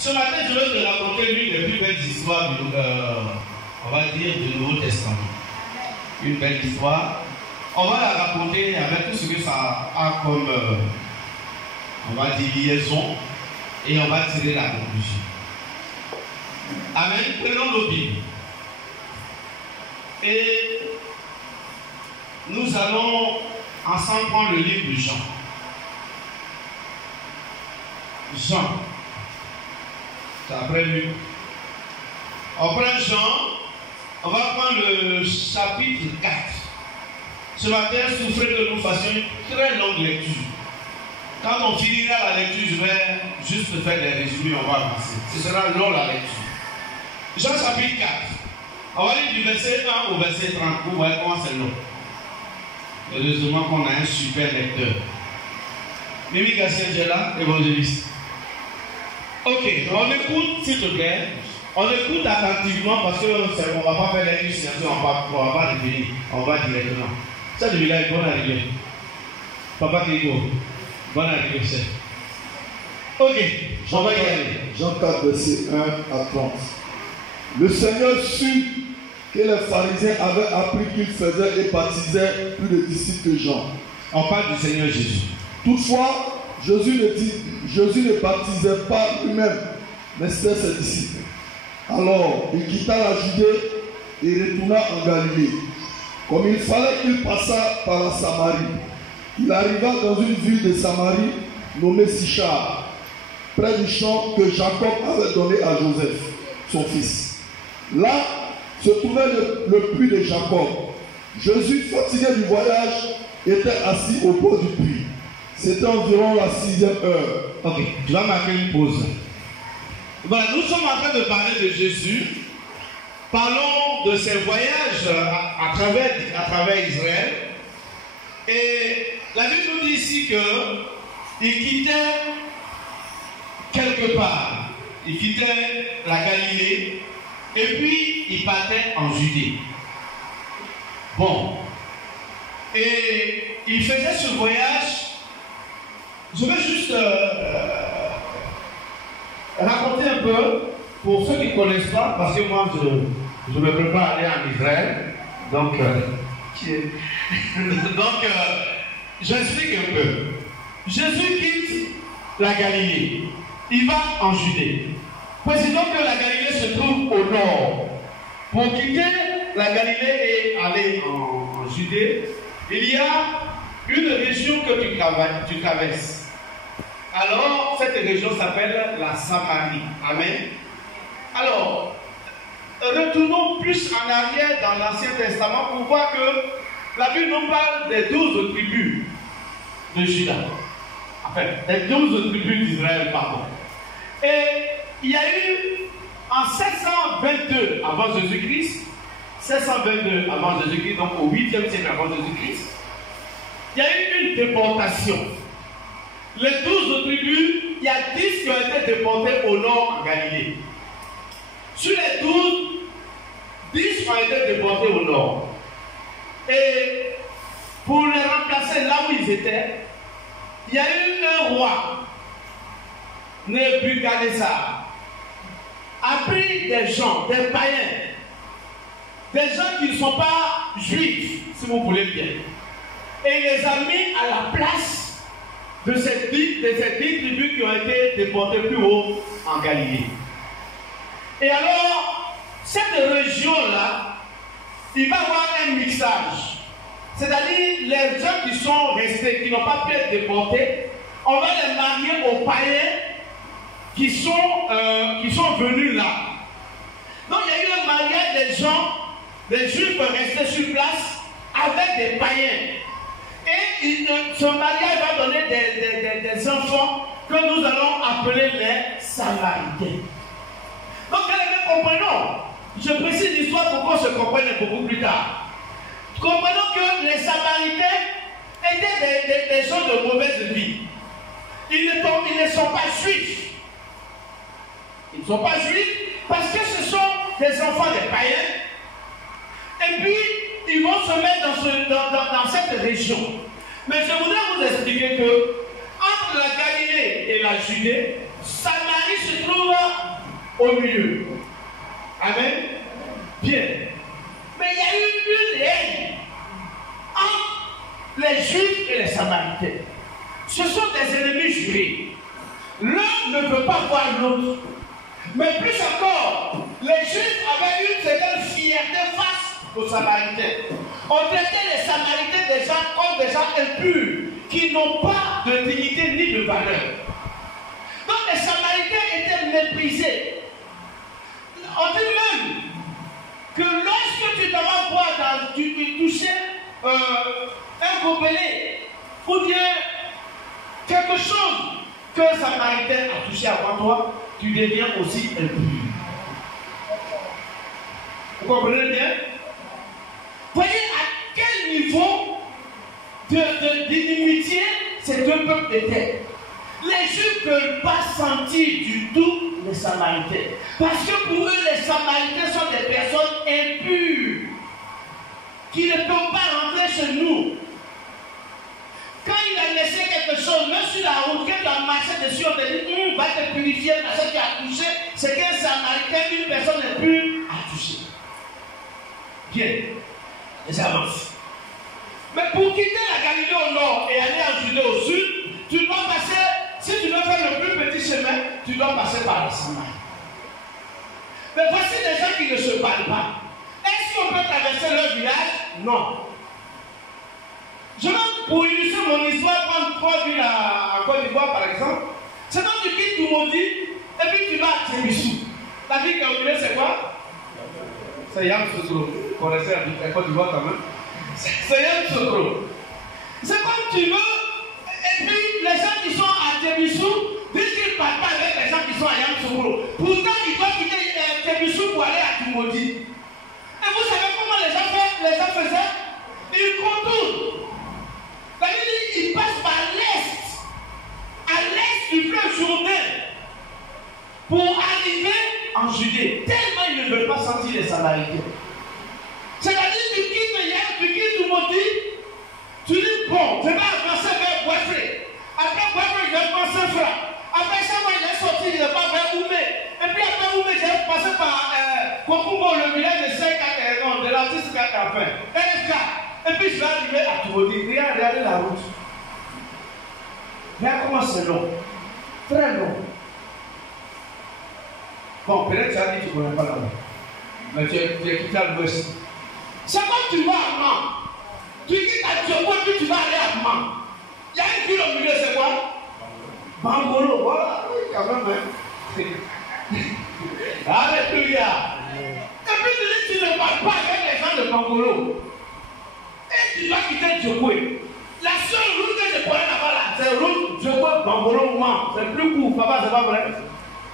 Ce matin, je vais te raconter l'une des plus belles histoires, on va dire, du Nouveau Testament. Une belle histoire. On va la raconter avec tout ce que ça a comme, on va dire, liaison, et on va tirer la conclusion. Amen. Prenons nos Bibles. Et nous allons ensemble prendre le livre de Jean. Jean. C'est après Luc. On prend Jean. On va prendre le chapitre 4. Ce matin, souffrez que nous fassions une très longue lecture. Quand on finira la lecture, je vais juste faire des résumés, on va avancer. Ce sera long la lecture. Jean chapitre 4. On va lire du verset 1 au verset 30. Vous voyez comment c'est long. Heureusement qu'on a un super lecteur. Mimi Gassiangela, évangéliste. Ok, on écoute, s'il te plaît. On écoute attentivement parce qu'on ne va pas faire l'initiation, on ne va pas revenir. On va directement. Ça, du village, bonne arrivée. Papa Kiko, bonne arrivée, chef. Ok, on va y aller. Jean 4, verset 1 à 30. Le Seigneur sut que les pharisiens avaient appris qu'il faisait et baptisait plus de disciples que Jean. On parle du Seigneur Jésus. Toutefois, Jésus ne baptisait pas lui-même, mais c'était ses disciples. Alors, il quitta la Judée et retourna en Galilée. Comme il fallait qu'il passât par la Samarie, il arriva dans une ville de Samarie nommée Sichar, près du champ que Jacob avait donné à Joseph, son fils. Là se trouvait le puits de Jacob. Jésus, fatigué du voyage, était assis au bord du puits. C'était environ la 6e heure. Ok, tu vas marquer une pause. Voilà, nous sommes en train de parler de Jésus. Parlons de ses voyages à travers Israël. Et la Bible nous dit ici qu'il quittait quelque part. Il quittait la Galilée. Et puis, il partait en Judée. Bon. Et il faisait ce voyage. Je vais juste raconter un peu pour ceux qui ne connaissent pas, parce que moi je me prépare à aller en Israël. Donc, j'explique un peu. Jésus quitte la Galilée. Il va en Judée. Précisons que la Galilée se trouve au nord. Pour quitter la Galilée et aller en Judée, il y a une région que tu traverses. Alors, cette région s'appelle la Samarie. Amen. Alors, retournons plus en arrière dans l'Ancien Testament pour voir que la Bible nous parle des 12 tribus de Juda. Enfin, des 12 tribus d'Israël, pardon. Et il y a eu en 722 avant Jésus-Christ, 722 avant Jésus-Christ, donc au 8e siècle avant Jésus-Christ, il y a eu une déportation. Les 12 tribus, il y a 10 qui ont été déportés au nord en Galilée. Sur les 12, 10 ont été déportés au nord. Et pour les remplacer là où ils étaient, il y a eu un roi, Nebuchadnezzar, a pris des gens, des païens, des gens qui ne sont pas juifs, si vous voulez bien, et il les a mis à la place de ces 10 tribus qui ont été déportées plus haut en Galilée. Et alors, cette région-là, il va y avoir un mixage. C'est-à-dire, les gens qui sont restés, qui n'ont pas pu être déportés, on va les marier aux païens qui sont venus là. Donc, il y a eu un mariage des gens, des juifs restés sur place, avec des païens. Et ce mariage va donner des enfants que nous allons appeler les Samaritains. Donc, comprenons, je précise l'histoire pour qu'on se comprenne beaucoup plus tard. Comprenons que les Samaritains étaient des gens de mauvaise vie. Ils ne sont pas juifs. Ils ne sont pas juifs parce que ce sont des enfants des païens. Et puis, ils vont se mettre dans cette région. Mais je voudrais vous expliquer que entre la Galilée et la Judée, Samarie se trouve au milieu. Amen. Bien. Mais il y a eu une haine entre les Juifs et les Samaritains. Ce sont des ennemis jurés. L'un ne peut pas voir l'autre. Mais plus encore, les Juifs avaient une certaine fierté face aux Samaritains. On traitait les Samaritains des gens comme des gens impurs, qui n'ont pas de dignité ni de valeur. Donc les Samaritains étaient méprisés. On dit même que lorsque tu t'en vas voir, tu touchais un gobelet ou bien quelque chose que un Samaritain a touché avant toi, tu deviens aussi impur. Vous comprenez bien? Voyez à quel niveau d'inimitié ces deux peuples étaient. Les Juifs ne peuvent pas sentir du tout les Samaritains. Parce que pour eux, les Samaritains sont des personnes impures qui ne peuvent pas rentrer chez nous. Quand il a laissé quelque chose, même sur la route, quand tu as marché dessus, on te dit, va te purifier parce que tu as touché. C'est qu'un Samaritain, une personne impure, a touché. Bien, les avancent. Mais pour quitter la Galilée au nord et aller en Judée au sud, tu dois passer, si tu veux faire le plus petit chemin, tu dois passer par la Samarie. Mais voici des gens qui ne se parlent pas. Est-ce qu'on peut traverser leur village? Non. Je vais, pour illustrer mon histoire, prendre 3 villes en Côte d'Ivoire par exemple. C'est quand tu quittes Toumoudi et puis tu vas à Tébissou. La ville qui est au milieu, c'est quoi? C'est Yamoussoukro. Vous connaissez la Côte d'Ivoire quand même? C'est Yamoussoukro. C'est comme tu veux, et puis les gens qui sont à Tébissou disent qu'ils ne parlent pas avec les gens qui sont à Yamoussoukro. Pourtant, ils doivent quitter Tébissou pour aller à Toumoudi. Et vous savez comment les gens faisaient? Ils contournent. La Bible dit qu'ils passent par l'est, à l'est du fleuve Jourdain, pour arriver en Judée. Tellement ils ne veulent pas sentir les Samaritains. C'est-à-dire tu quittes Toumoudi, tu dis bon, je vais avancer vers Boisfré. Après Boisfré, je vais passer Fra. Après ça, moi, je vais sortir, je vais pas vers Oumé. Et puis après Oumé, je vais passer par Kokumbo, le village de 5 non, de l'artiste 4 à 20. LFK. Et puis je vais arriver à Toumoudi. Regardez la route. Regarde comment c'est long. Très long. Bon, peut-être que tu as dit que tu ne connais pas là-bas. Mais tu es quitté à l'ouest. C'est comme tu vas à Mans. Tu quittes à Diogo et puis tu vas aller à Mans. Il y a une ville au milieu, c'est quoi? Bangolo. Voilà, oui, quand même. Alléluia. Et puis tu dis tu ne parles pas avec les gens de Bangolo. Et tu dois quitter Diogo. La seule route que je connais là-bas, là, c'est route Diogo, Bangolo, Mans. C'est plus court, papa, c'est pas vrai?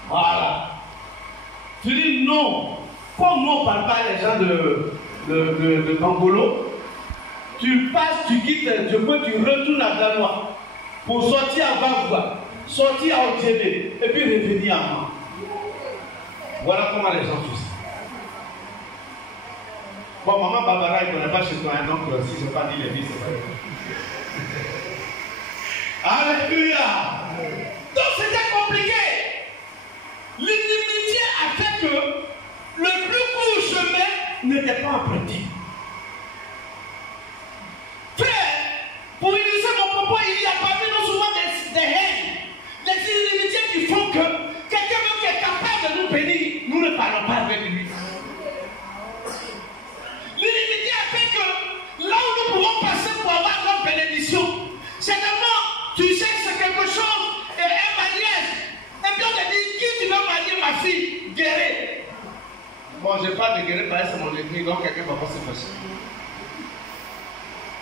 Voilà. Tu dis non. Comme nous on ne parle pas les gens de Bangolo, tu passes, tu quittes Diogo, tu retournes à Danois pour sortir à Bavoua, sortir à Odjébé et puis revenir à Mans. Voilà comment les gens font ça. Bon, maman Barbara, il ne connaît pas chez toi, donc si je n'ai pas dit les vies, c'est pas vrai. Alléluia! Donc c'était compliqué. L'inimitié a fait que le plus court chemin n'était pas emprunté. Frère, pour illustrer mon propos, il y a parmi nous souvent des haines, des inimitiés qui font que quelqu'un même qui est capable de nous bénir, nous ne parlons pas avec lui. L'inimitié a fait que là où nous pouvons passer pour avoir notre bénédiction, c'est tellement tu cherches quelque chose et un mariage. Et puis on te dit, qui tu veux marier ma fille? Guéret. Bon, je n'ai pas de Guéret, parce que c'est mon ennemi, donc quelqu'un va pas se fâcher.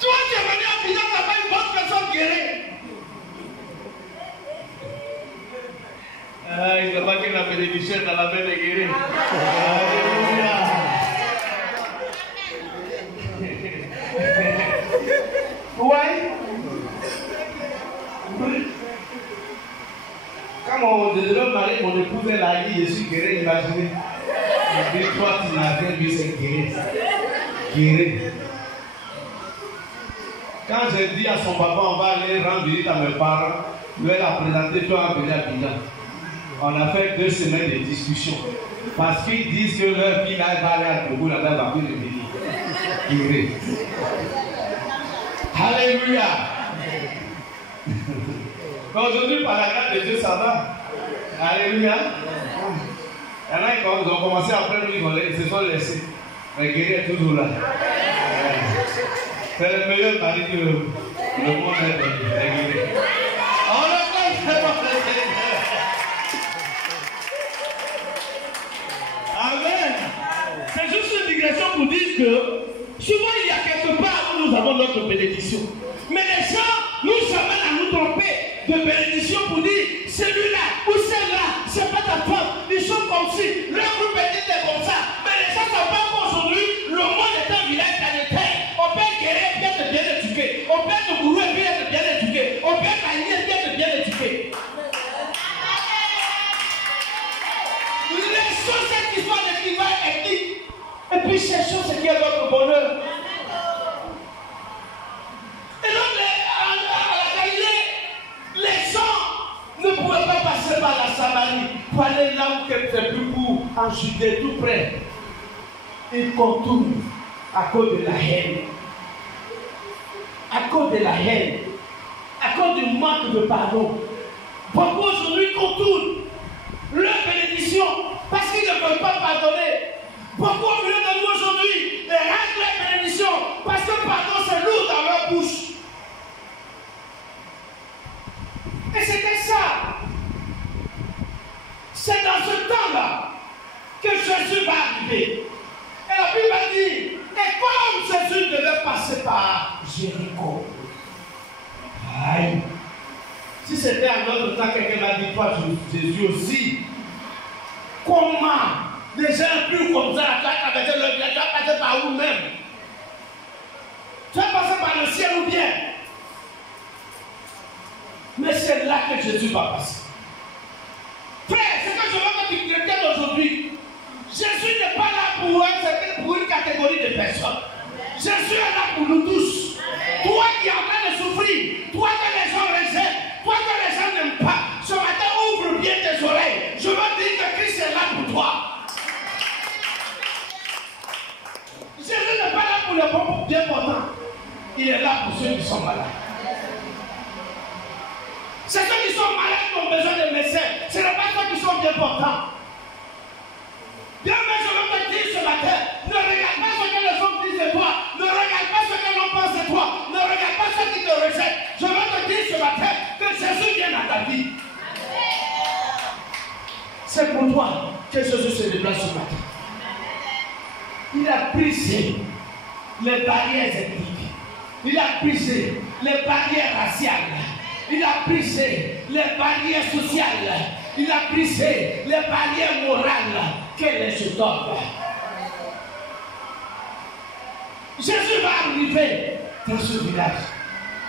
Toi, tu es venu en disant que tu n'as pas une bonne personne Guéret. Ah, il ne faut pas que la bénédiction est dans la main de Guéret. Ouais. Quand mon deuxième mari, mon épouse, elle a dit, je suis guéri, imaginez. Il dit, toi, tu n'as rien vu, c'est guéri. Guéri. Quand j'ai dit à son papa, on va aller rendre visite à mes parents, lui, elle a présenté, toi, à venir à Bilan. On a fait 2 semaines de discussion. Parce qu'ils disent que leur fille va aller à Togo, là-bas, va plus venir. Alléluia. Aujourd'hui, par la grâce de Dieu, ça va. Alléluia. Il y en a qui ont commencé après nous, ils se sont laissés. Mais guéri est toujours là. C'est le meilleur mari que le monde a guéri. On le fait vraiment. Amen. C'est juste une digression pour dire que souvent il y a quelque part où nous avons notre bénédiction. Mais les gens nous amènent à nous tromper de bénédiction pour dire celui-là ou celle-là, c'est pas ta faute. Ils sont comme si leur groupe était comme ça. Mais les gens ne savent pas qu'aujourd'hui, le monde est un village planétaire. On peut guérir et bien être bien éduqué. On peut être gourou et bien être bien éduqué. On peut être aligné et bien être bien éduqué. Laissons cette histoire de climat ethnique et puis cherchons ce qui est notre bonheur. Et donc, à la Galilée, les gens ne pouvaient pas passer par la Samarie pour aller là où c'était plus court, en Judée, tout près. Ils contournent à cause de la haine. À cause de la haine. À cause du manque de pardon. Pourquoi aujourd'hui contournent leur bénédiction parce qu'ils ne veulent pas pardonner? Pourquoi au milieu de nous aujourd'hui, ils ratent leur bénédiction parce que le pardon c'est lourd dans leur bouche? Et c'était ça. C'est dans ce temps-là que Jésus va arriver. Et la Bible a dit, et comme Jésus devait passer par Jéricho. Aïe. Si c'était un autre temps, quelqu'un m'a dit, toi Jésus aussi. Comment les gens plus comme ça, tu as traversé le village, tu as passé par où-même? Tu as passé par le ciel ou bien? Mais c'est là que Jésus va passer. Frère, c'est que je veux que tu retiennes aujourd'hui. Jésus n'est pas là pour une catégorie de personnes. Jésus est là pour nous tous. Toi qui es en train de souffrir, toi que les gens rejettent, toi que les gens n'aiment pas, ce matin ouvre bien tes oreilles. Je veux dire que Christ est là pour toi. Jésus n'est pas là pour les bons bien portants. Il est là pour ceux qui sont malades. C'est ceux qui sont malades qui ont besoin de médecins. Ce n'est pas ceux qui sont bien portants. Bien, mais je veux te dire ce matin, ne regarde pas ce que les hommes disent de toi. Ne regarde pas ce que l'on pense de toi. Ne regarde pas ceux qui te rejettent. Je veux te dire ce matin que Jésus vient dans ta vie. C'est pour toi que Jésus se déplace ce matin. Il a brisé les barrières ethniques. Il a brisé les barrières raciales. Il a brisé les barrières sociales. Il a brisé les barrières morales que les gens donnent. Jésus va arriver dans ce village.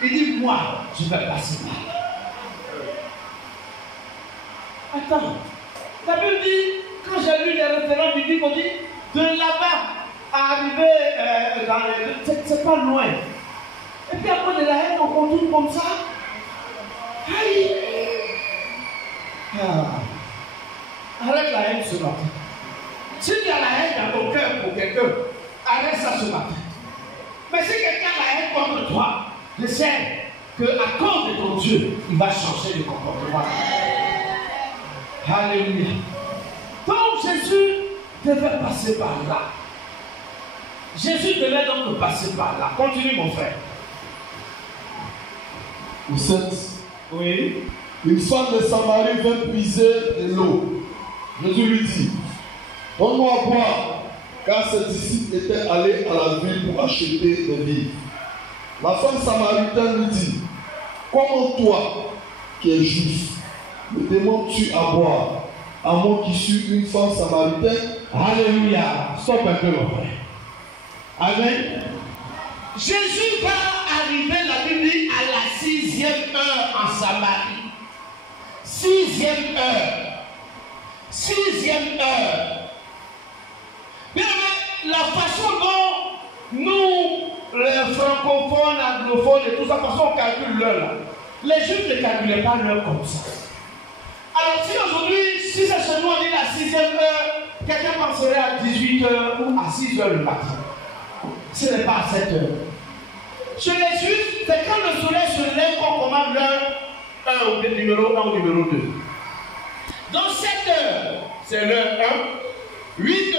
Il dit, moi, je vais passer par là. Attends. La Bible dit, quand j'ai lu les références bibliques, on dit, de là-bas à arriver dans les... C'est pas loin. Et puis après de la haine, on continue comme ça. Aïe! Arrête la haine ce matin. Si tu as la haine dans ton cœur pour quelqu'un, arrête ça ce matin. Mais si quelqu'un a la haine contre toi, je sais qu'à cause de ton Dieu, il va changer de comportement. Alléluia. Donc Jésus devait passer par là. Jésus devait donc passer par là. Continue mon frère. Au 7. Oui. Une femme de Samarie vint puiser de l'eau. Jésus lui dit, donne-moi à boire, car ses disciples étaient allés à la ville pour acheter des vivres. La femme samaritaine lui dit, comment toi, qui es juif, me demandes-tu à boire, à moi qui suis une femme samaritaine? Alléluia. Stop un peu mon frère. Amen. Jésus va arriver, la Bible dit, à la 6e heure en Samarie. 6e heure. 6e heure. Bien, mais la façon dont nous, les francophones, anglophones et tout ça, façon on calcule l'heure là. Les Juifs ne calculaient pas l'heure comme ça. Alors si aujourd'hui, si c'est chez nous, on est à 6e heure, quelqu'un penserait à 18h ou à 6h le matin. Ce n'est pas à 7h. Chez les Juifs, c'est quand le soleil se lève qu'on commande l'heure 1 ou numéro 1 ou numéro 2. Donc 7h, c'est l'heure 1, 8h,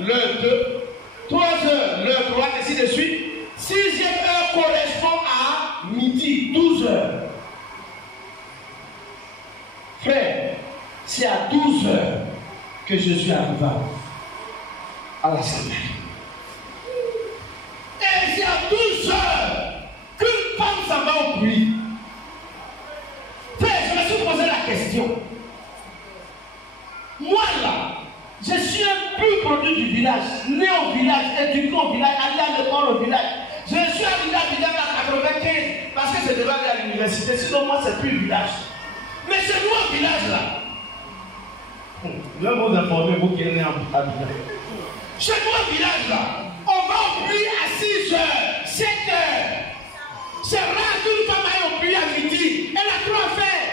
l'heure 2, 3h, l'heure 3, ainsi de suite. 6e heure correspond à midi, 12h. Frère, c'est à 12h que je suis arrivé à la Samarie. Et c'est à 12h qu'une femme s'en va au puits. Frère, je me suis posé la question. Moi là, je suis un pur produit du village, né au village, éduqué au village, allé à l'école au village. Je suis arrivé à Bidam en 95 parce que je devais aller à l'université, sinon moi c'est plus le village. Mais c'est nous au village là. Je vais vous informer, vous qui êtes né à Bidam. Chez nous au village là, on va au puits à 6h, 7h. C'est rare qu'une femme aille au puits à midi. Elle a trop à faire.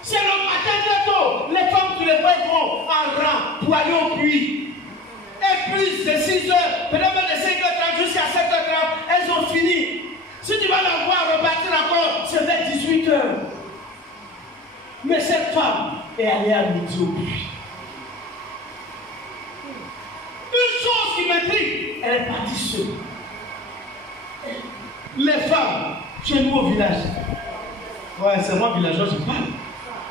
C'est le matin très tôt. Les femmes, tu les vois, vont en rang pour aller au puits. Et puis, c'est 6h, peut-être de 5h30 jusqu'à 7h30, elles ont fini. Si tu vas la voir repartir encore, c'est vers 18h. Mais cette femme est allée à midi au puits. Une chose qui m'intrigue, elle est partie seule. Les femmes, chez nous au village, ouais, c'est moi villageois, je parle.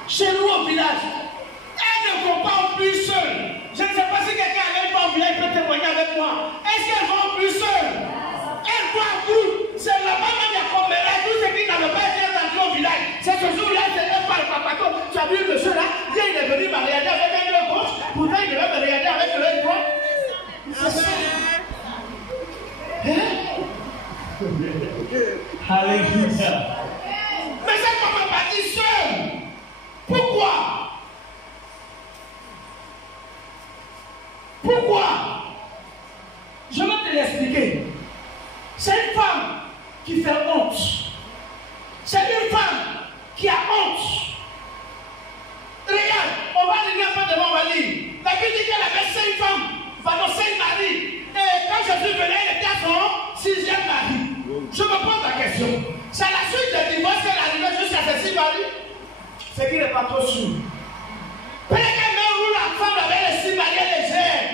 Chez nous au village, elles ne vont pas au puits seules. Je ne sais pas si quelqu'un n'arrive pas au village peut témoigner avec moi. Est-ce qu'elles vont au puits seules? Elles vont à tout. C'est là-bas même il y a comme tout ce qui n'avait pas été entendu au village. C'est ce jour-là, c'est un par papa. Tu as vu le monsieur là? Hier, il est venu me regarder avec un œil gauche. Pourtant, il devait me regarder avec l'œil droit. Alléluia. Mais cette femme est partie seule. Pourquoi? Pourquoi? Je vais te l'expliquer. C'est une femme qui fait honte. C'est une femme qui a honte. Regarde, on va lire un peu devant, on va lire. La Bible dit qu'elle avait 5 femmes, pardon, 5 maris. Et quand Jésus venait, il était à son 6e mari. Je me pose la question. C'est à la suite du divorce qu'elle est arrivée jusqu'à ses 6 maris. C'est qu'il n'est pas trop sûr. Peut-être qu'elle met où la femme avait les 6 maris, elle les gère.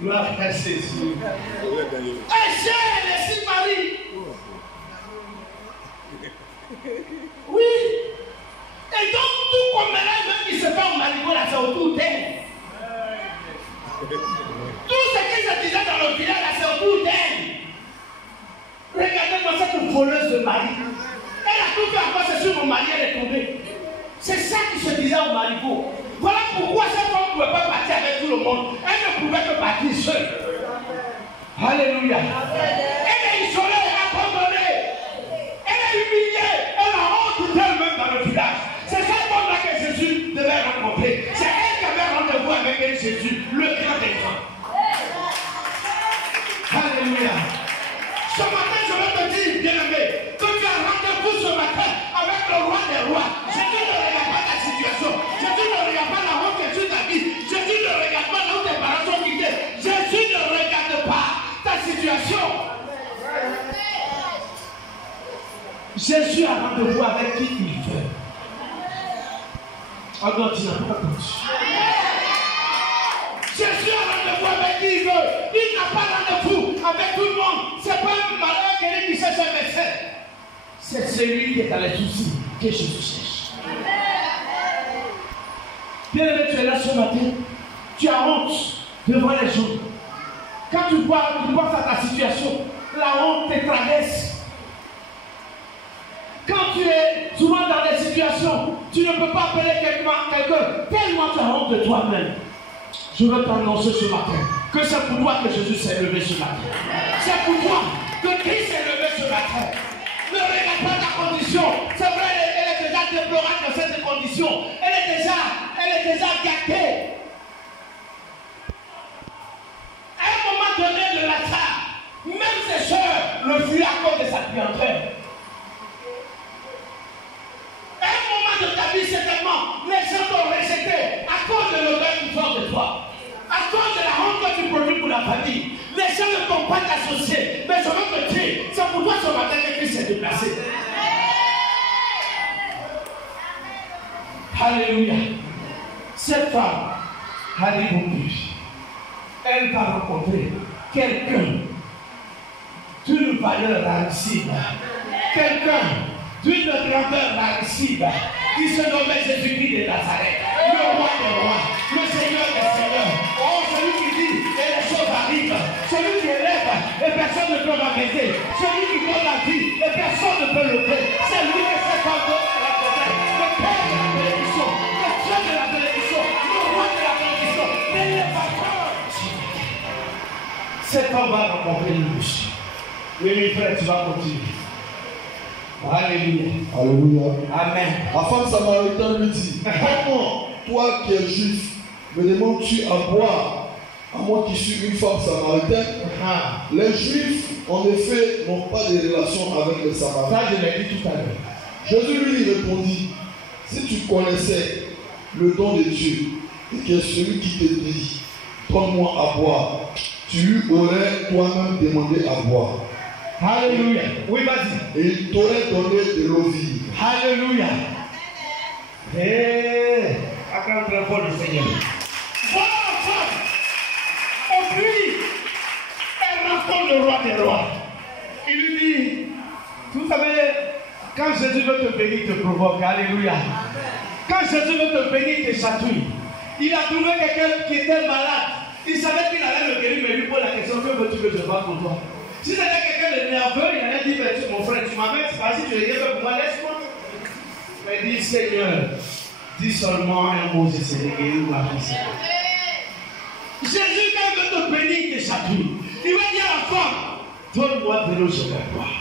Gloire à Jésus. Elle gère les 6 maris. Oui. Et donc, tout comme ménage même qui se fait au Marigot, là, c'est autour d'elle. Tout ce qui se disait dans le village, là, c'est autour d'elle. Regardez-moi cette voleuse de mari. Elle a tout fait à quoi c'est sur mon mari, elle est tombée. C'est ça qui se disait au Marigot. Voilà pourquoi cette femme ne pouvait pas partir avec tout le monde. Elle ne pouvait que partir seule. Alléluia. Elle est isolée, abandonnée. Elle est humiliée. Elle a honte d'elle-même dans le village. C'est cette femme-là que Jésus devait rencontrer. C'est elle qui avait rendez-vous avec Jésus, le grand des grands. Alléluia. Ce matin, je vais te dire, bien-aimé, que tu as rendez-vous ce matin avec le roi des rois. Jésus ne regarde pas ta situation. Jésus ne regarde pas la honte que tu t'habilles. Jésus ne regarde pas là où tes parents sont quittés. Jésus ne regarde pas ta situation. Jésus a rendez-vous avec qui il veut. Oh non, tu n'as pas entendu. Jésus a rendez-vous avec qui il veut. Il n'a pas rendez-vous avec tout le monde. Ce n'est pas un malheur qui cherche un médecin. C'est celui qui est dans les soucis que Jésus cherche. Bien-aimé, tu es là ce matin. Tu as honte devant les gens. Quand tu penses à ta situation, la honte te traverse. Quand tu es souvent dans des situations, tu ne peux pas appeler quelqu'un tellement tu as honte de toi-même. Je veux t'annoncer ce matin que c'est pour toi que Jésus s'est levé ce matin. C'est pour toi que Christ s'est levé ce matin. Ne regarde pas ta condition. C'est vrai, elle est déjà déplorable dans cette condition. Elle est déjà gâtée. À un moment donné de la table, Même ses soeurs le fuient à cause de sa clientèle. À un moment de ta vie, certainement, les gens t'ont rejeté à cause de l'odeur qui sort de toi. À cause de la honte que tu produis pour la famille. Les gens ne t'ont pas associé. Mais je veux te dire, c'est pour toi ce matin que Christ s'est déplacé. Alléluia. Cette femme a dit beaucoup. Elle va rencontrer quelqu'un d'une valeur rarissime. Quelqu'un d'une grandeur rarissime. Qui se nommait Jésus-Christ de Nazareth. Le roi des rois. Le Seigneur des seigneurs. Oh, celui qui dit et les choses arrivent. Celui qui élève et personne ne peut l'arrêter. Celui qui donne la vie et personne ne peut le faire. C'est lui qui s'est rencontré. Le Père de la bénédiction. Le Dieu de la bénédiction. Le roi de la bénédiction. L'élévateur. Cet homme va rencontrer le Messie. Oui, mes frères, tu vas continuer. Alléluia. Alléluia. Amen. La femme samaritaine lui dit, comment toi qui es juif, me demandes-tu à boire, à moi qui suis une femme samaritaine? Les juifs, en effet, n'ont pas de relation avec les samaritains. Ça, je l'ai dit tout à l'heure. Jésus lui répondit, si tu connaissais le don de Dieu, et que celui qui te dit, donne-moi à boire, tu lui aurais toi-même demandé à boire. Alléluia. Oui, vas-y. Et il t'aurait donné de l'eau vive. Alléluia. Acclame très fort le Seigneur. Voilà la femme. Et puis, elle rencontre le roi des rois. Il lui dit, vous savez, quand Jésus veut te bénir, il te provoque. Alléluia. Quand Jésus veut te bénir, il te chatouille. Il a trouvé quelqu'un qui était malade. Il savait qu'il allait le guérir, mais lui pose la question, que veux-tu que je fasse pour toi? Si c'était quelqu'un de nerveux, il allait dire, mon frère, tu m'amènes, c'est pas si tu es nerveux pour moi, laisse-moi. Mais dis, Seigneur, dis seulement un mot, je serai guéri ou ma fille. Jésus, quand il veut te bénir, il te chatouille. Il va dire à la femme, donne-moi de l'eau, je vais boire.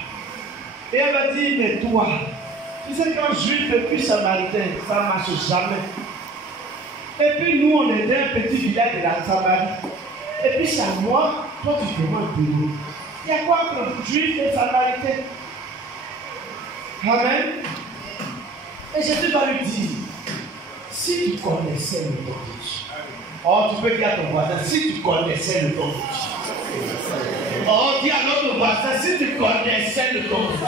Et elle va dire, mais toi, tu sais qu'un juif et puis samaritain, ça ne marche jamais. Et puis nous, on était un petit village de la Samarie. Et puis c'est à moi, toi tu demandes de l'eau. Il y a quoi entre juif et samaritain? Amen. Et Jésus va lui dire, si tu connaissais le don de Dieu. Oh, tu peux dire à ton voisin, si tu connaissais le don de Dieu. Oh, dis à notre voisin, si tu connaissais le don de Dieu.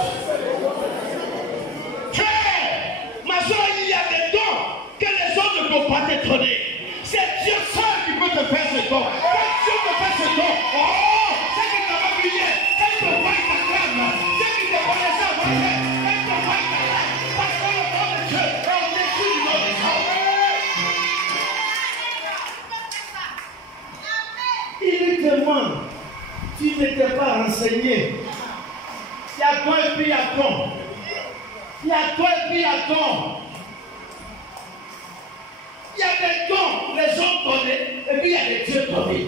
Frère, ma soeur, il y a des dons que les autres ne peuvent pas te donner. C'est Dieu seul qui peut te faire ce don. Quand Dieu te fait ce don, oh, c'est qu'il t'a pas prié, c'est qu'il te voit ta crème, c'est qu'il te connaissait avant, c'est qu'il te voit ta crème. Parce que le don de Dieu est au-dessus du nom des hommes. Il lui demande, tu n'étais pas renseigné. Il y a toi et puis il y a ton. Il y a toi et puis il y a ton. Il y a des dons, les gens donnés, et puis il y a des dieux donnés.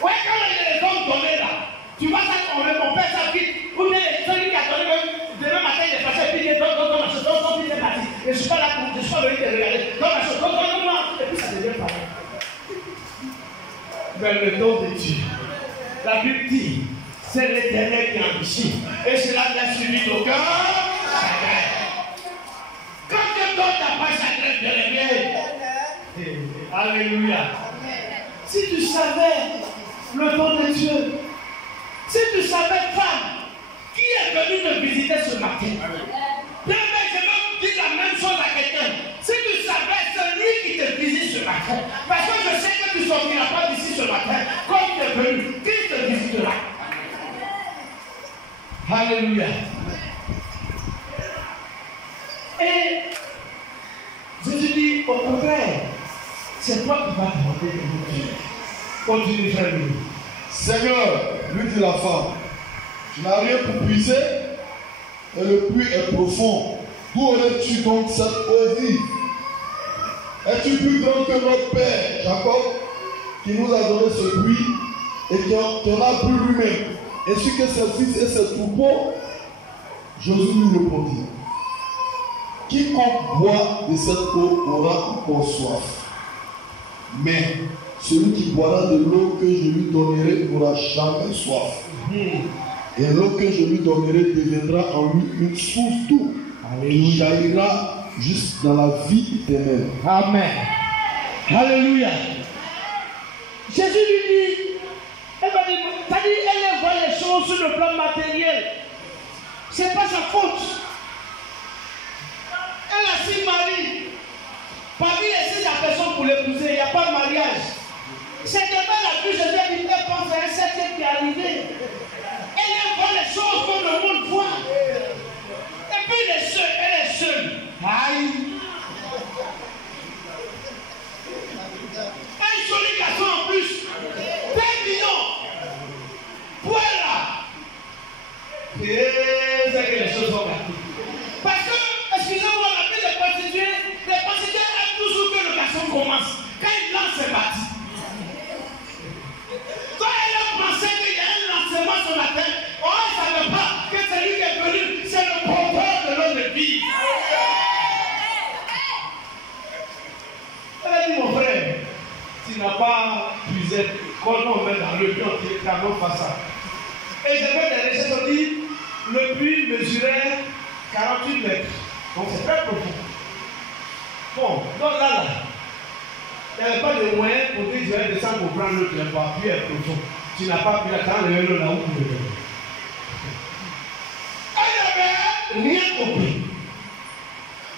Ouais, quand il y a des dons donnés là, tu vois ça, on récompense ça vite. Ou bien celui qui a donné, demain matin il est passé, et puis il est donne ma chose, puis il est parti. Et je suis pas là pour, je suis pas venu te regarder. Donne ma chose, donne, et puis ça devient pareil. Mais le don de Dieu, la Bible dit, c'est l'Éternel qui enrichit. Et cela n'a suivi d'aucun chagrin. Quand Dieu donne ta pas chagrin de l'éveil. Alléluia. Si tu savais le don de Dieu, si tu savais, femme, qui est venu te visiter ce matin, je vais dire la même chose à quelqu'un. Si tu savais celui qui te visite ce matin, parce que je sais que tu ne sortiras pas d'ici ce matin, comme tu es venu, qui te visitera? Alléluia. Et Jésus dit, au contraire, c'est toi qui vas demander de Dieu. Continue, frère. Seigneur, lui dit la femme, tu n'as rien pour puiser, et le puits est profond. D'où aurais-tu donc cette eau vive? Es-tu plus grand que notre père Jacob, qui nous a donné ce puits et qui en a bu lui-même, ainsi que ses fils et ses troupeaux? Jésus lui répondit, quiconque boit de cette eau aura encore soif. Mais celui qui boira de l'eau que je lui donnerai n'aura jamais soif. Et l'eau que je lui donnerai deviendra en lui une source d'eau qui jaillira juste dans la vie éternelle. Amen. Alléluia. Jésus lui dit, elle voit les choses sur le plan matériel. Ce n'est pas sa faute. Elle a 6 maris. Parmi les 6 personnes pour l'épouser, il n'y a pas de mariage. C'est demain la plus Jésus a dit, elle pense à un 7e qui est arrivé. Elle voit les choses comme le monde voit. Et puis elle est seule. Aïe. Un joli garçon en plus. 20 millions. Voilà. Et c'est que les choses sont parties. Parce que, excusez-moi, la vie des prostituées aiment toujours que le garçon commence. Quand il lance, c'est parti. Quand elle a pensé qu'il y a un lancement sur la tête, on ne savait pas que c'est lui qui est venu, c'est le porteur de notre vie. Elle a dit, mon frère, tu n'as pas puisé, quand on met dans le puits, on dit, camion pas ça. Et j'ai fait des recherches, on dit, le puits mesurait 48 mètres. Donc c'est très profond. Bon, donc là, il n'y avait pas de moyen pour dire que tu allais descendre pour prendre l'eau, tu n'as pas pu être profond. Tu n'as pas pu attendre le vélo là où tu veux. Elle n'avait rien compris.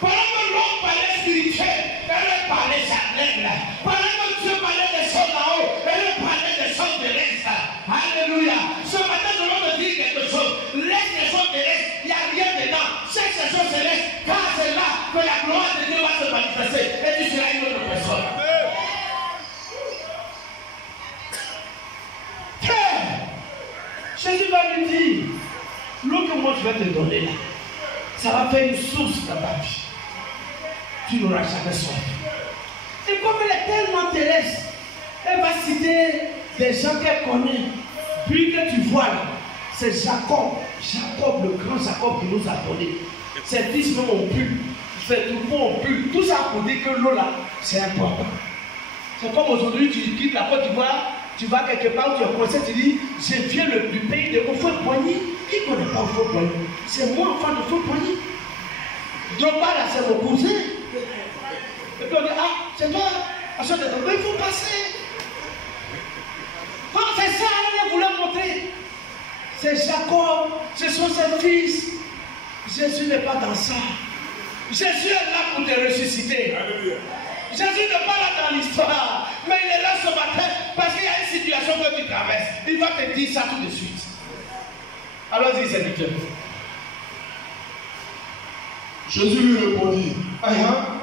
Pendant que l'homme parlait spirituel, elle parlait charnel. Pendant que Dieu parlait des choses en haut, elle parlait des choses de l'Est. Alléluia. Ce matin, nous allons te dire quelque chose. Laisse les choses de l'Est, il n'y a rien dedans. Cherche les choses célestes, car c'est là que la gloire de Dieu va se manifester. Et tu seras une autre personne. Jésus va lui dire, l'eau que moi je vais te donner là, ça va faire une source dans ta vie. Tu n'auras jamais soif. Et comme elle est tellement terrestre, elle va citer des gens qu'elle connaît. Puis que tu vois là, c'est Jacob, le grand Jacob qui nous a donné. Ses fils même ont pu, ses troupeaux ont pu. Tout ça pour dire que l'eau là, c'est important. C'est comme aujourd'hui, tu quittes la Côte d'Ivoire, tu vas quelque part où tu es coincé, tu dis, je viens du pays de Houphouët-Boigny. Qui ne connaît pas Houphouët-Boigny? C'est moi, enfant de Houphouët-Boigny. Drogba là, c'est mon cousin. Et puis on dit, ah, c'est toi, à ce moment il faut passer. Non, c'est ça, elle voulait montrer. C'est Jacob, ce sont ses fils. Jésus n'est pas dans ça. Jésus est là pour te ressusciter. Alléluia. Jésus n'est pas là dans l'histoire, mais il est là ce matin parce qu'il y a une situation que tu traverses. Il va te dire ça tout de suite. Allons-y, Seigneur. Jésus lui répondit,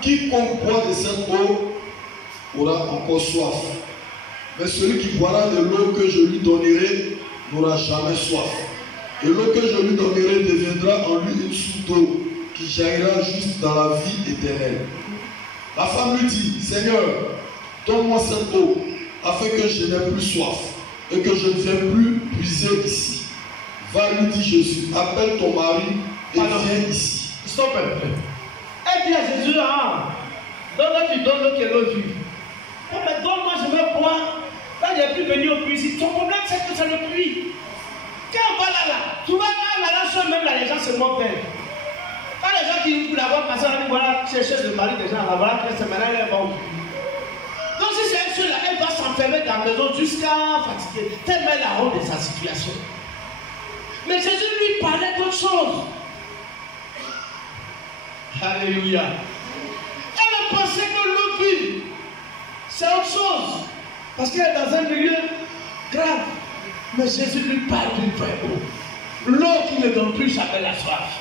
quiconque boit de cette eau aura encore soif. Mais celui qui boira de l'eau que je lui donnerai n'aura jamais soif. Et l'eau que je lui donnerai deviendra en lui une source d'eau qui jaillira juste dans la vie éternelle. La femme lui dit, Seigneur, donne-moi cette eau afin que je n'ai plus soif et que je ne vienne plus puiser ici. Va, lui dit Jésus, appelle ton mari et viens ici. Stop un peu. Elle dit à Jésus, donne-moi, tu donnes l'eau qui est l'eau vive. Oh, mais donne-moi, je vais boire. Là, il n'est plus venu au puits ici. Ton problème, c'est que c'est le puits. Quand on va là, tu vois, quand la seule même là, les gens se moquent d'elle. Quand les gens qui pour l'avoir passé, on dit voilà, chercher le mari des gens, là, voilà, c'est maintenant, elle va au puits. Donc, si c'est elle seule là, elle va s'enfermer dans la maison jusqu'à fatiguer, tellement elle a honte de sa situation. Mais Jésus lui parlait d'autre chose. Alléluia. Elle a pensé que l'eau vive, c'est autre chose. Parce qu'elle est dans un milieu grave. Mais Jésus lui parle d'une vraie eau. L'eau qui ne donne plus jamais la soif.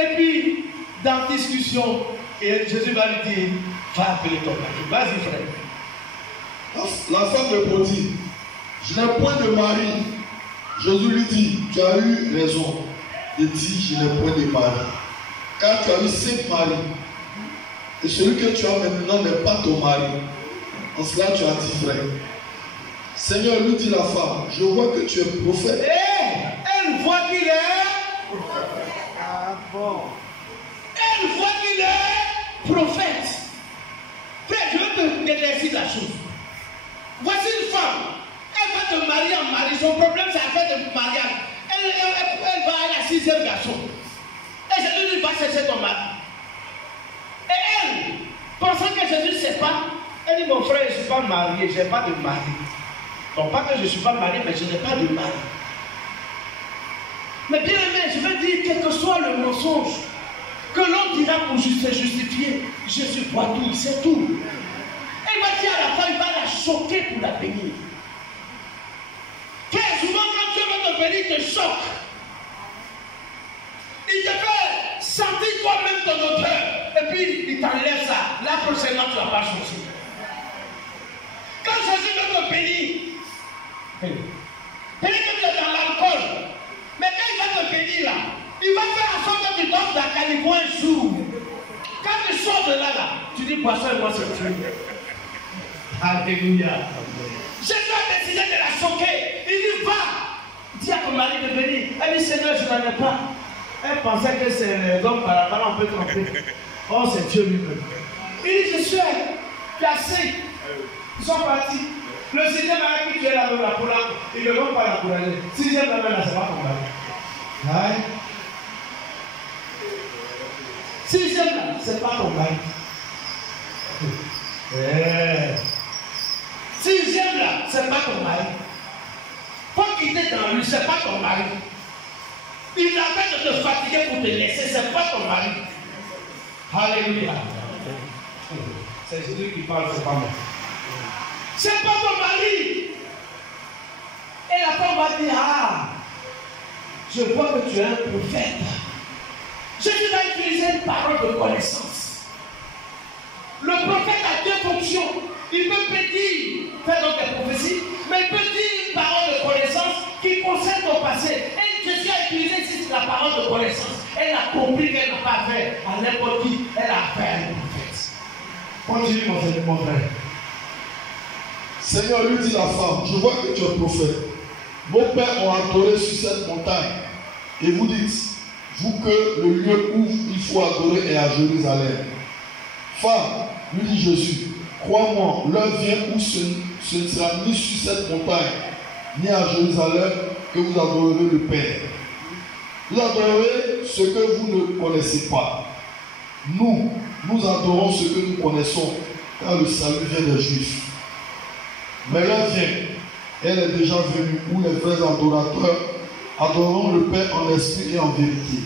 Et puis, dans la discussion, et Jésus va lui dire, va appeler ton mari. Vas-y, frère. La femme répondit, je n'ai point de mari. Jésus lui dit, tu as eu raison de dire, je n'ai point de mari. Car tu as eu 5 maris. Et celui que tu as maintenant n'est pas ton mari. En cela, tu as dit vrai. Seigneur, lui dit la femme, je vois que tu es prophète. Elle voit qu'il est prophète. Elle voit qu'il est prophète. Frère, je veux te éclaircir la chose. Voici une femme, elle va te marier en mari. Son problème, c'est l'affaire de mariage. Elle va à la 6e garçon. Et Jésus lui va chercher ton mari. Et elle, pensant que Jésus ne sait pas, elle dit, mon frère, je ne suis pas marié, je n'ai pas de mari. Donc pas que je ne suis pas marié, mais je n'ai pas de mari. Mais bien aimé, je veux dire, quel que soit le mensonge que l'on dira pour se justifier, je suis poitou, c'est tout. Elle va dire à la fin, il va la choquer pour la bénir. Car souvent quand Dieu va te bénir, il te choque. Il te fait sentir toi-même ton odeur. Et puis il t'enlève ça. Là prochainement tu ne vas pas changer. Quand Jésus veut te bénir, peut-être que tu es dans l'alcool. Mais quand il va te bénir là, il va faire en sorte que tu dors dans la caniveau un jour. Quand tu sors de là, tu dis poisson et moi c'est Dieu. Alléluia. Jésus a décidé de la choquer. Il dit va. Dis à ton mari de venir. Elle dit Seigneur, je n'en ai pas. Elle pensait que c'est les hommes par la parole, on peut tromper. Oh, c'est Dieu lui-même. Il dit je suis cassé. Ils sont partis. Le 6e mari qui est là, il ne veut pas l'encourager. 6e mari, là, c'est pas ton mari. 6e là, c'est pas ton mari. 6e là, c'est pas ton mari. Faut quitter dans lui, c'est pas ton mari. Il arrête de te fatiguer pour te laisser, c'est pas ton mari. Alléluia. C'est Jésus qui parle, c'est pas moi. C'est pas ton mari. Et la femme va dire, ah, je vois que tu es un prophète. Jésus va utiliser une parole de connaissance. Le prophète a deux fonctions. Il peut prédire, faire donc des prophéties, mais il peut dire une parole de connaissance qui concerne ton passé. Et Jésus a utilisé ici la parole de connaissance. Elle a compris qu'elle n'a pas fait à n'importe qui, elle a fait à un prophète. Continue mon frère. Seigneur, lui dit la femme, je vois que tu es prophète. Nos pères ont adoré sur cette montagne. Et vous dites, vous que le lieu où il faut adorer est à Jérusalem. Femme, lui dit Jésus, crois-moi, l'heure vient où ce ne sera ni sur cette montagne, ni à Jérusalem que vous adorerez le Père. Vous adorerez ce que vous ne connaissez pas. Nous adorons ce que nous connaissons, car le salut vient des Juifs. Mais l'heure vient, elle est déjà venue, où les vrais adorateurs adoreront le Père en esprit et en vérité,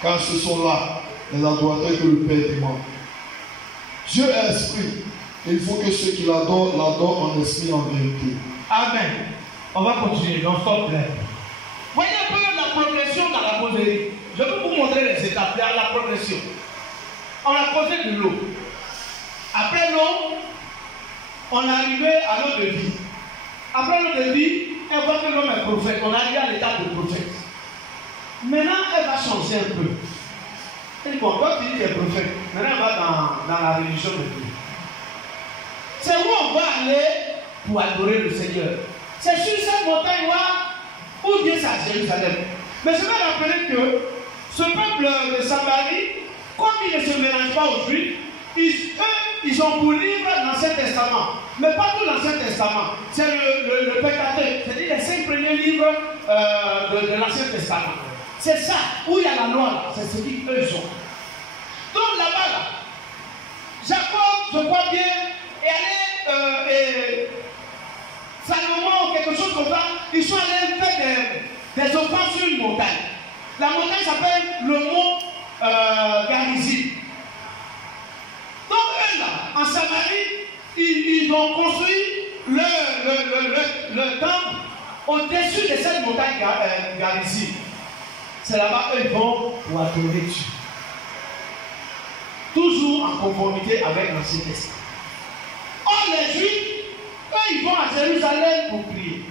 car ce sont là les adorateurs que le Père demande. Dieu est esprit, et il faut que ceux qui l'adorent en esprit et en vérité. Amen. On va continuer, non, stop là. Voyez un peu la progression dans la causerie. Je vais vous montrer les étapes, la progression. On a causé de l'eau. Après l'eau, on est arrivé à l'eau de vie. Après l'eau de vie, elle voit que l'homme est prophète. On est arrivé à l'état de prophète. Maintenant, elle va changer un peu. Elle dit, bon, toi tu dis que tu es prophète. Maintenant, elle va dans la religion de Dieu. C'est où on va aller pour adorer le Seigneur. C'est sur cette montagne-là, ou bien c'est à Jérusalem. Mais je vais rappeler que ce peuple de Samarie, comme ils ne se mélangent pas aux Juifs, ils ont pour livre l'Ancien Testament. Mais pas tout l'Ancien Testament. C'est le Pentateuque, c'est-à-dire les 5 premiers livres de l'Ancien Testament. C'est ça, où il y a la loi, c'est ce qu'ils ont. Donc là-bas, là, Jacob, je crois bien, est allé, Salomon, quelque chose comme ça, ils sont allés faire des offrandes sur une montagne. La montagne s'appelle le mont Garizim. Donc eux là, en Samarie, ils ont construit le temple au-dessus de cette montagne Garizim. C'est là-bas eux ils vont pour adorer Dieu. Toujours en conformité avec l'Ancien Testament. Or les Juifs, eux ils vont à Jérusalem pour prier,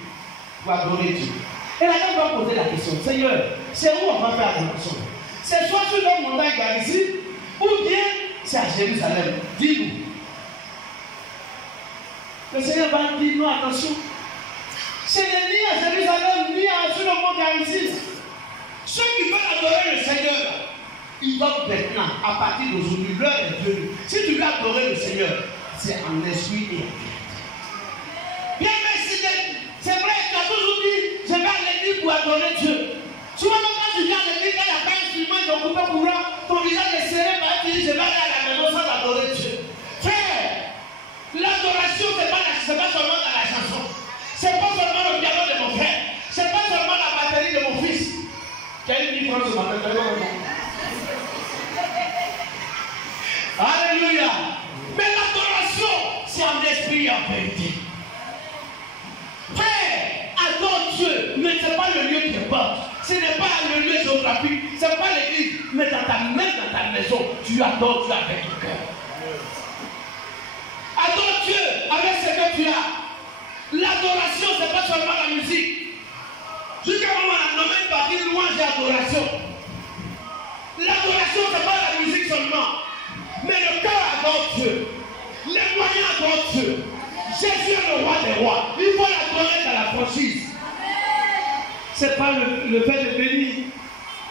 pour adorer Dieu. Et là on va poser la question, Seigneur, c'est où on va faire adoration? C'est soit sur la montagne Garizim, ou bien c'est à Jérusalem. Dis-nous. Le Seigneur va nous dire non, attention. Ce n'est ni à Jérusalem, ni sur le mont Garizim. Ceux qui veulent adorer le Seigneur, ils doivent maintenant, à partir d'aujourd'hui, l'heure est venue. Si tu veux adorer le Seigneur, c'est en esprit et en vérité. adorer Dieu. Souvent, quand tu viens à l'église, quand il n'y a pas d'instrument, ils ont coupé courant, ton visage est serré, tu dis, je vais aller à la maison sans adorer Dieu. Frère, l'adoration, ce n'est pas seulement dans la chanson. Ce n'est pas seulement le piano de mon frère. Ce n'est pas seulement la batterie de mon fils. Qui a eu 10 francs ce matin. Alléluia. Mais l'adoration, c'est en esprit et en vérité. Frère, adore Dieu, mais ce n'est pas le lieu qui porte. Ce n'est pas le lieu géographique, ce n'est pas l'église, mais dans ta maison, tu adores Dieu avec ton cœur. Adore Dieu avec ce que tu as. L'adoration, ce n'est pas seulement la musique. Jusqu'à un moment, on a nommé une partie de louange et adoration. L'adoration, ce n'est pas la musique seulement, mais le cœur adore Dieu. Les moyens adorent Dieu. Jésus est le roi des rois. Il faut l'adorer dans la franchise. Ce n'est pas le fait de bénir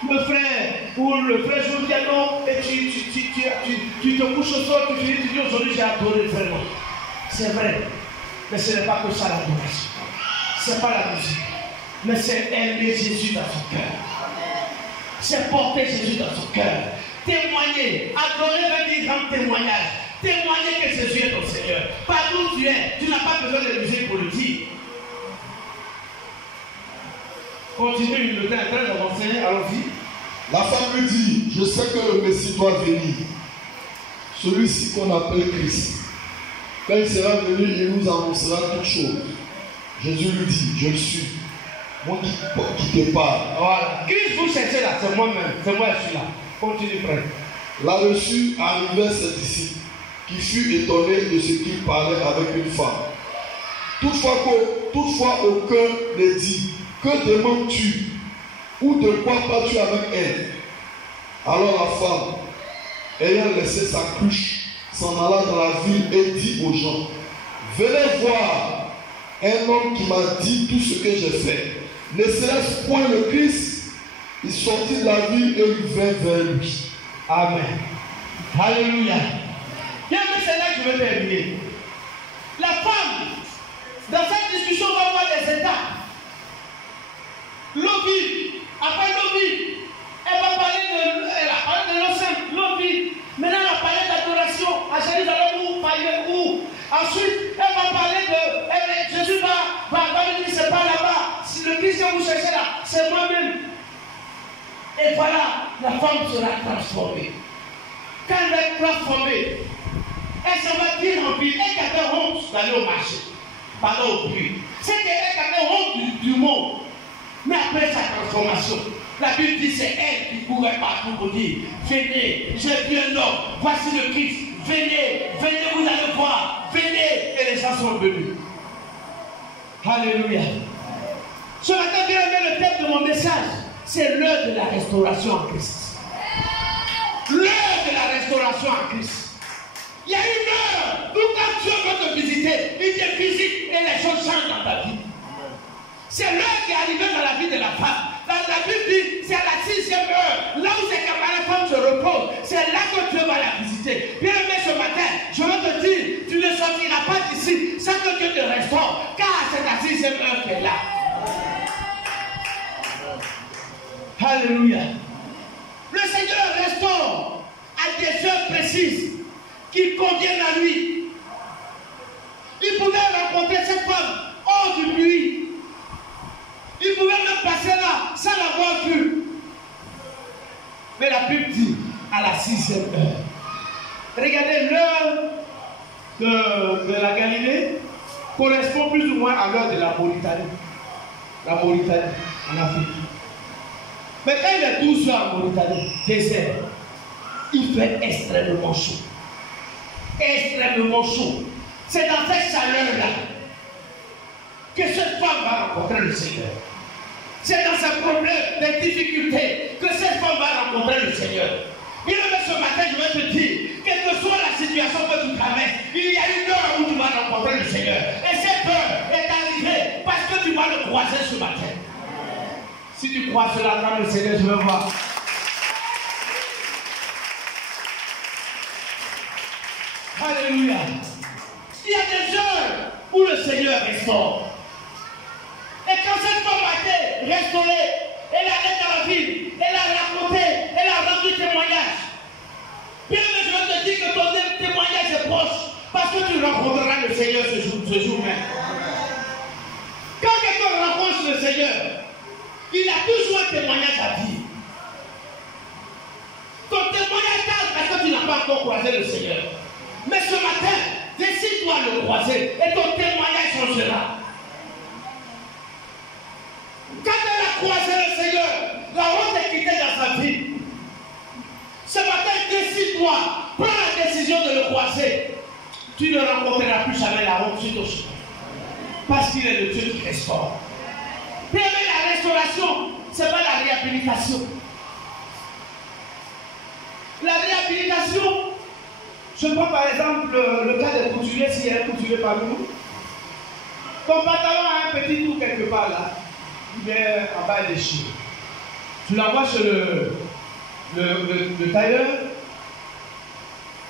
le frère ou le frère joue le piano et tu te couches au sol, tu dis aujourd'hui j'ai adoré le frère. C'est vrai, mais ce n'est pas que ça l'adoration. Ce n'est pas la musique, mais c'est aimer Jésus dans son cœur. C'est porter Jésus dans son cœur. Témoigner, adorer veut dire rendre témoignage. Témoigner que Jésus est ton Seigneur. Partout où tu es, tu n'as pas besoin de musique pour le dire. Continuez, le temps est très avancé, allons-y. La femme lui dit, je sais que le Messie doit venir, celui-ci qu'on appelle Christ. Quand il sera venu, il nous annoncera toutes choses. Jésus lui dit, je le suis, moi qui te parle. Voilà, Christ vous cherchez là, c'est moi-même, c'est moi je suis là. Continue, frère. Là-dessus arrivaient ses disciples, qui furent étonnés de ce qu'il parlait avec une femme. Toutefois aucun ne dit, que demandes-tu? Ou de quoi parles-tu avec elle? Alors la femme, ayant laissé sa cruche, s'en alla dans la ville et dit aux gens, venez voir un homme qui m'a dit tout ce que j'ai fait. Ne serait-ce point le Christ? Il sortit de la ville et il vint vers lui. Amen. Alléluia. Bien que c'est là que je vais terminer. La femme, dans cette discussion, va avoir des étapes. Lobby, après lobby, elle va parler de l'enceinte, lobby. Maintenant, elle va parler d'adoration à Jérusalem où. Ensuite, elle va parler de Jésus va lui dire, c'est pas là-bas. Si le Christ que vous cherchez là, c'est moi-même. Et voilà, la femme sera transformée. Quand elle va être transformée, elle s'en va dire en ville. Elle qui avait honte d'aller au marché, parler au puits. C'est qu'elle qui avait honte du monde. Mais après sa transformation, la Bible dit c'est elle qui courait partout pour dire, venez, j'ai vu un homme, voici le Christ, venez, vous allez voir, venez. Et les gens sont venus. Alléluia. Ce matin, bien aimé, le thème de mon message, c'est l'heure de la restauration en Christ. L'heure de la restauration en Christ. Il y a une heure où quand Dieu veut te visiter, il te visite et les choses changent dans ta vie. C'est l'heure qui est arrivée dans la vie de la femme. La Bible dit, c'est à la 6e heure, là où ses camarades femmes se reposent, c'est là que Dieu va la visiter. Bien aimé, ce matin, je veux te dire, tu ne sortiras pas d'ici sans que Dieu te restaure, car c'est la 6e heure qu'elle est là. Alléluia. Le Seigneur restaure à des heures précises qui conviennent à lui. Il pouvait rencontrer cette femme hors du puits. Il pouvait même passer là sans l'avoir vue. Mais la Bible dit à la 6e heure. Regardez, l'heure de la Galilée correspond plus ou moins à l'heure de la Mauritanie. La Mauritanie en Afrique. Mais quand il est 12 heures en Mauritanie, désert, il fait extrêmement chaud. Extrêmement chaud. C'est dans cette chaleur-là que cette femme va rencontrer le Seigneur. C'est dans ses problèmes, des difficultés, que cette femme va rencontrer le Seigneur. Bien aimé, ce matin, je vais te dire, quelle que soit la situation que tu traverses, il y a une heure où tu vas rencontrer le Seigneur. Et cette heure est arrivée parce que tu vas le croiser ce matin. Si tu crois cela dans le Seigneur, je vais voir. Alléluia. Il y a des heures où le Seigneur restaure. Et quand cette femme a été restaurée, rencontreras le Seigneur ce jour même. Quand quelqu'un rencontre le Seigneur, il a toujours un témoignage à dire. Ton témoignage tarde parce que tu n'as pas encore croisé le Seigneur. Mais ce matin, décide-toi de le croiser et ton témoignage changera. Quand elle a croisé le Seigneur, la honte est quittée dans sa vie. Ce matin, décide-toi, prends la décision de le croiser. Tu ne rencontreras plus jamais la honte sur ton chemin. Parce qu'il est le Dieu qui restaure. Puis la restauration, ce n'est pas la réhabilitation. La réhabilitation, je prends par exemple le cas des couturiers, s'il y a un couturier parmi nous. Ton pantalon a un petit trou quelque part là. Il est en bas déchiré. Tu l'envoies sur le tailleur.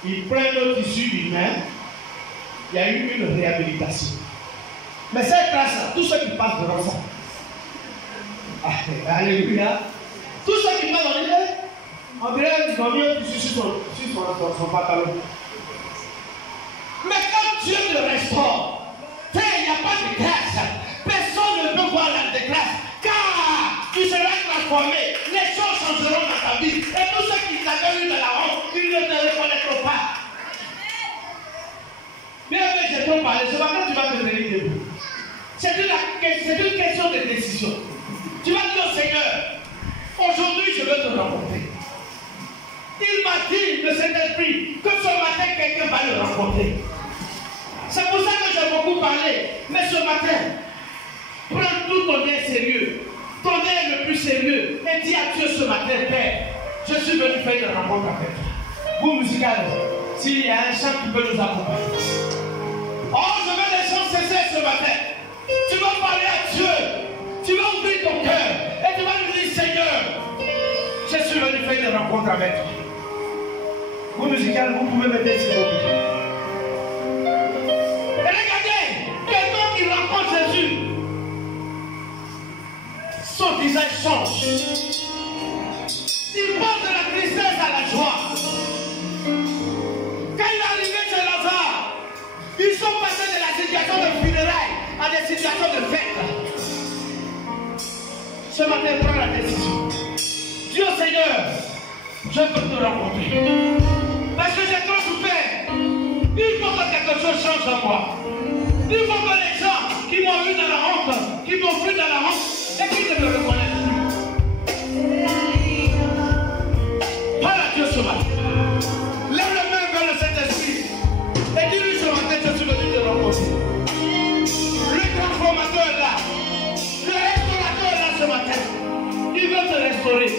Il prend le tissu lui-même. Il y a eu une réhabilitation. Mais cette classe-là, tous ceux qui passent devant ça. Alléluia. Tous ceux qui passent dans l'île, on dirait qu'ils ont mis un tissu sur son pantalon. Mais quand Dieu te restaure, il n'y a pas de grâce. Personne ne peut voir la dégrâce. Car tu seras transformé. Les choses changeront dans ta vie. Et tous ceux qui t'avaient eu de la honte, ils ne te reconnaîtront pas. Bien, mais j'ai trop parlé. Ce matin, tu vas te tenir debout. C'est une question de décision. Tu vas dire au Seigneur, aujourd'hui je veux te rencontrer. Il m'a dit de cet esprit que ce matin quelqu'un va le rencontrer. C'est pour ça que j'ai beaucoup parlé. Mais ce matin, prends tout ton air sérieux. Ton air le plus sérieux. Et dis à Dieu ce matin, Père, je suis venu faire une rencontre avec toi. Vous musical, s'il y a un chant qui peut nous accompagner. Oh, je veux les gens cesser ce matin. Tu vas parler à Dieu. Tu vas ouvrir ton cœur. Et tu vas lui dire, Seigneur, je suis venu faire une rencontre avec toi. Vous musical, vous pouvez m'aider s'il vous plaît. Et regardez, quelqu'un qui rencontre Jésus, son visage change. Il passe de la tristesse à la joie. Quand il est arrivé chez Lazare, ils sont passés de la situation de funérailles à des situations de fête. Ce matin, prends la décision. Dis au Seigneur, je veux te rencontrer. Parce que j'ai trop souffert. Il faut que quelque chose change en moi. Il faut que les gens qui m'ont vu dans la honte, qui m'ont vu dans la honte, et qui ne me reconnaissent plus. Parle à Dieu ce matin. Lève la main vers le Saint-Esprit. Et dis-lui ce matin, je suis venu te rencontrer. Le transformateur est là. Le restaurateur est là ce matin. Il veut te restaurer.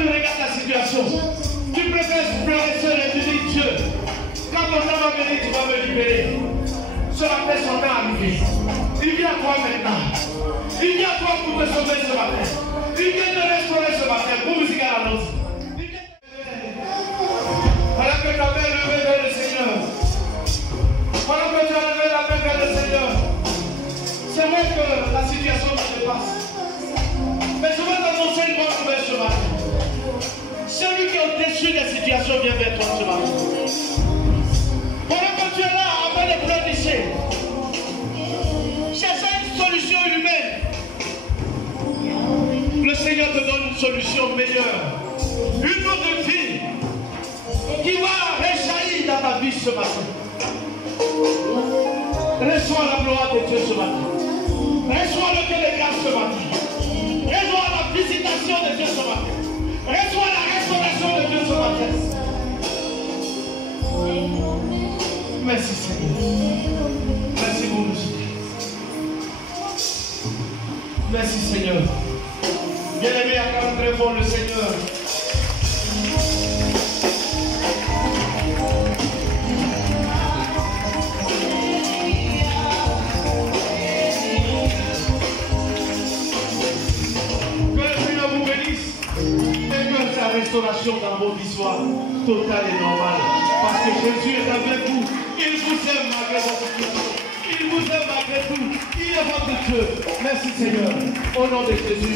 tu regardes la situation, tu préfères pleurer seul et tu dis Dieu, quand mon temps va venir, tu vas me libérer. Ce matin, son temps arrivé. Il vient à toi maintenant. Il vient à toi pour te sauver ce matin. Il vient te restaurer ce matin. Pour vous y garder. Voilà que ta main levée vers le Seigneur. Voilà que tu as levé la main vers le Seigneur. C'est vrai que la situation se dépasse. Mais je veux t'annoncer une bonne nouvelle ce matin. Celui qui est au-dessus des situations vient vers toi ce matin. Voilà que tu es là avant de pleurnicher. Chercher une solution humaine. Le Seigneur te donne une solution meilleure. Une autre vie qui va réjaillir dans ta vie ce matin. Reçois la gloire de Dieu ce matin. Reçois le cœur de grâce ce matin. Reçois la visitation de Dieu ce matin. Reçois la restauration de Dieu ce matin. Merci Seigneur. Merci pour nous. Merci Seigneur. Bien-aimé, acclame très fort le Seigneur. Restauration dans votre histoire totale et normale. Parce que Jésus est avec vous. Il vous aime malgré votre situation. Il vous aime malgré tout. Il est votre Dieu. Merci Seigneur. Au nom de Jésus.